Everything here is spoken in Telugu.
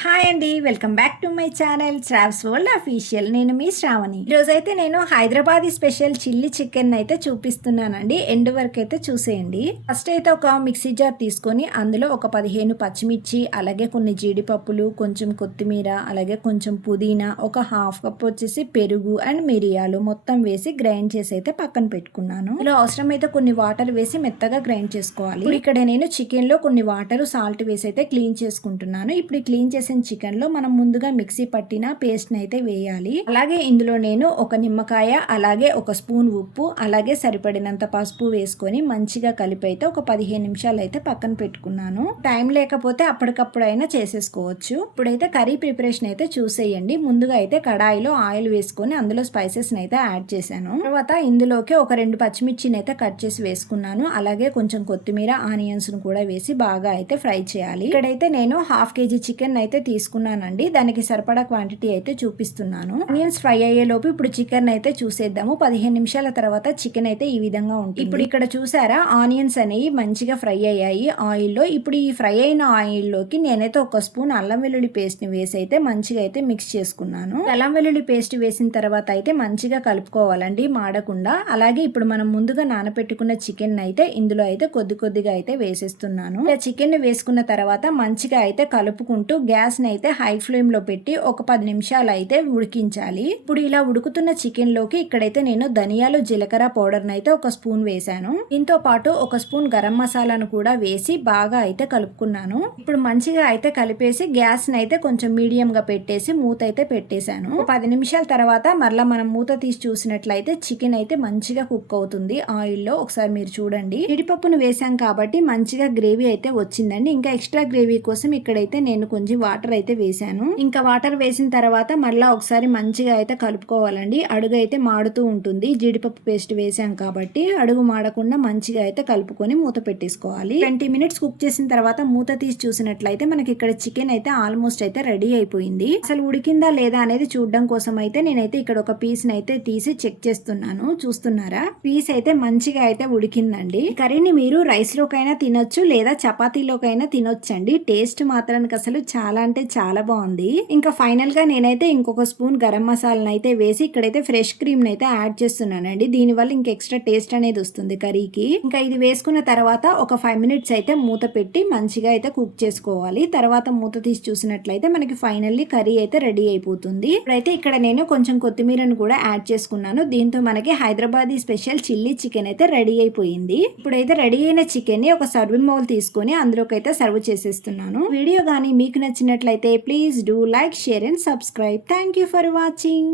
హాయ్ అండి, welcome back to my channel Shravs world official. నేను మీ శ్రావణి. ఈరోజైతే నేను హైదరాబాదీ స్పెషల్ చిల్లీ చికెన్ అయితే చూపిస్తున్నానండి. ఎండ్ వరకు అయితే చూసేయండి. ఫస్ట్ అయితే ఒక మిక్సీ జార్ తీసుకొని అందులో ఒక 15 పచ్చిమిర్చి, అలాగే కొన్ని జీడిపప్పులు, కొంచెం కొత్తిమీర, అలాగే కొంచెం పుదీనా, ఒక హాఫ్ కప్ వచ్చేసి పెరుగు అండ్ మిరియాలు మొత్తం వేసి గ్రైండ్ చేసి అయితే పక్కన పెట్టుకున్నాను. ఇలా అవసరమైతే కొన్ని వాటర్ వేసి మెత్తగా గ్రైండ్ చేసుకోవాలి. ఇప్పుడు ఇక్కడ నేను చికెన్ లో కొన్ని వాటర్, సాల్ట్ వేసి అయితే క్లీన్ చేసుకుంటున్నాను. ఇప్పుడు క్లీన్ చేసిన చికెన్ లో మనం ముందుగా మిక్సీ పట్టిన పేస్ట్ ని అయితే వేయాలి. అలాగే ఇందులో నేను ఒక నిమ్మకాయ, అలాగే ఒక స్పూన్ ఉప్పు, అలాగే సరిపడినంత పసుపు వేసుకొని మంచిగా కలిపి అయితే ఒక 15 నిమిషాలు అయితే పక్కన పెట్టుకున్నాను. టైం లేకపోతే అప్పటికప్పుడు అయినా చేసేసుకోవచ్చు. ఇప్పుడైతే కర్రీ ప్రిపరేషన్ అయితే చూసేయండి. ముందుగా అయితే కడాయిలో ఆయిల్ వేసుకొని అందులో స్పైసెస్ అయితే యాడ్ చేశాను. తర్వాత ఇందులోకి ఒక 2 పచ్చిమిర్చిని అయితే కట్ చేసి వేసుకున్నాను. అలాగే కొంచెం కొత్తిమీర, ఆనియన్స్ ను కూడా వేసి బాగా అయితే ఫ్రై చేయాలి. ఇక్కడైతే నేను హాఫ్ కేజీ చికెన్ అయితే తీసుకున్నానండి. దానికి సరిపడా క్వాంటిటీ అయితే చూపిస్తున్నాను. ఆనియన్స్ ఫ్రై అయ్యేలోపు ఇప్పుడు చికెన్ అయితే చూసేద్దాము. 15 నిమిషాల తర్వాత చికెన్ అయితే ఈ విధంగా ఉంటుంది. ఇప్పుడు ఇక్కడ చూసారా, ఆనియన్స్ అనేవి మంచిగా ఫ్రై అయ్యాయి ఆయిల్లో. ఇప్పుడు ఈ ఫ్రై అయిన ఆయిల్లోకి నేనైతే ఒక స్పూన్ అల్లం వెల్లుల్లి పేస్ట్ ని వేసి అయితే మంచిగా అయితే మిక్స్ చేసుకున్నాను. అల్లం వెల్లుల్లి పేస్ట్ వేసిన తర్వాత అయితే మంచిగా కలుపుకోవాలండి, మాడకుండా. అలాగే ఇప్పుడు మనం ముందుగా నానబెట్టుకున్న చికెన్ అయితే ఇందులో అయితే కొద్దిగా అయితే వేసేస్తున్నాను. చికెన్ ని వేసుకున్న తర్వాత మంచిగా అయితే కలుపుకుంటూ గ్యాస్ ని అయితే హై ఫ్లేమ్ లో పెట్టి ఒక 10 నిమిషాలు అయితే ఉడికించాలి. ఇప్పుడు ఇలా ఉడుకుతున్న చికెన్ లోకి ఇక్కడైతే నేను ధనియాలు, జీలకర్ర పౌడర్ అయితే ఒక స్పూన్ వేసాను. దీంతో పాటు ఒక స్పూన్ గరం మసాలాను కూడా వేసి బాగా అయితే కలుపుకున్నాను. ఇప్పుడు మంచిగా అయితే కలిపేసి గ్యాస్ ని అయితే కొంచెం మీడియం గా పెట్టేసి మూత అయితే పెట్టేశాను. 10 నిమిషాల తర్వాత మరలా మనం మూత తీసి చూసినట్లయితే చికెన్ అయితే మంచిగా కుక్ అవుతుంది ఆయిల్లో. ఒకసారి మీరు చూడండి. జీడిపప్పును వేసాం కాబట్టి మంచిగా గ్రేవీ అయితే వచ్చిందండి. ఇంకా ఎక్స్ట్రా గ్రేవీ కోసం ఇక్కడైతే నేను కొంచెం వాటర్ అయితే వేసాను. ఇంకా వాటర్ వేసిన తర్వాత మళ్ళీ ఒకసారి మంచిగా అయితే కలుపుకోవాలండి. అడుగు అయితే మాడుతూ ఉంటుంది. జీడిపప్పు పేస్ట్ వేసాం కాబట్టి అడుగు మాడకుండా మంచిగా అయితే కలుపుకొని మూత పెట్టేసుకోవాలి. 20 మినిట్స్ కుక్ చేసిన తర్వాత మూత తీసి చూసినట్లయితే మనకి ఇక్కడ చికెన్ అయితే ఆల్మోస్ట్ అయితే రెడీ అయిపోయింది. అసలు ఉడికిందా లేదా అనేది చూడడం కోసం అయితే నేనైతే ఇక్కడ ఒక పీస్ అయితే తీసి చెక్ చేస్తున్నాను. చూస్తున్నారా, పీస్ అయితే మంచిగా అయితే ఉడికిందండి. కర్రీని మీరు రైస్ లోకైనా తినొచ్చు, లేదా చపాతీలోకైనా తినొచ్చండి. టేస్ట్ మాత్రానికి అసలు చాలా అంటే చాలా బాగుంది. ఇంకా ఫైనల్ గా నేనైతే ఇంకొక స్పూన్ గరం మసాలాను అయితే వేసి ఇక్కడైతే ఫ్రెష్ క్రీమ్ అయితే యాడ్ చేస్తున్నానండి. దీని వల్ల ఇంకా ఎక్స్ట్రా టేస్ట్ అనేది వస్తుంది కర్రీకి. ఇంకా ఇది వేసుకున్న తర్వాత ఒక 5 మినిట్స్ అయితే మూత పెట్టి మంచిగా అయితే కుక్ చేసుకోవాలి. తర్వాత మూత తీసి చూసినట్లయితే మనకి ఫైనల్లీ కర్రీ అయితే రెడీ అయిపోతుంది. ఇప్పుడైతే ఇక్కడ నేను కొంచెం కొత్తిమీరను కూడా యాడ్ చేసుకున్నాను. దీంతో మనకి హైదరాబాదీ స్పెషల్ చిల్లీ చికెన్ అయితే రెడీ అయిపోయింది. ఇప్పుడైతే రెడీ అయిన చికెన్ ని ఒక సర్వింగ్ బౌల్ తీసుకొని అందులోకి అయితే సర్వ్ చేసేస్తున్నాను. వీడియో కానీ మీకు నచ్చినట్లయితే please do like, share and subscribe. Thank you for watching.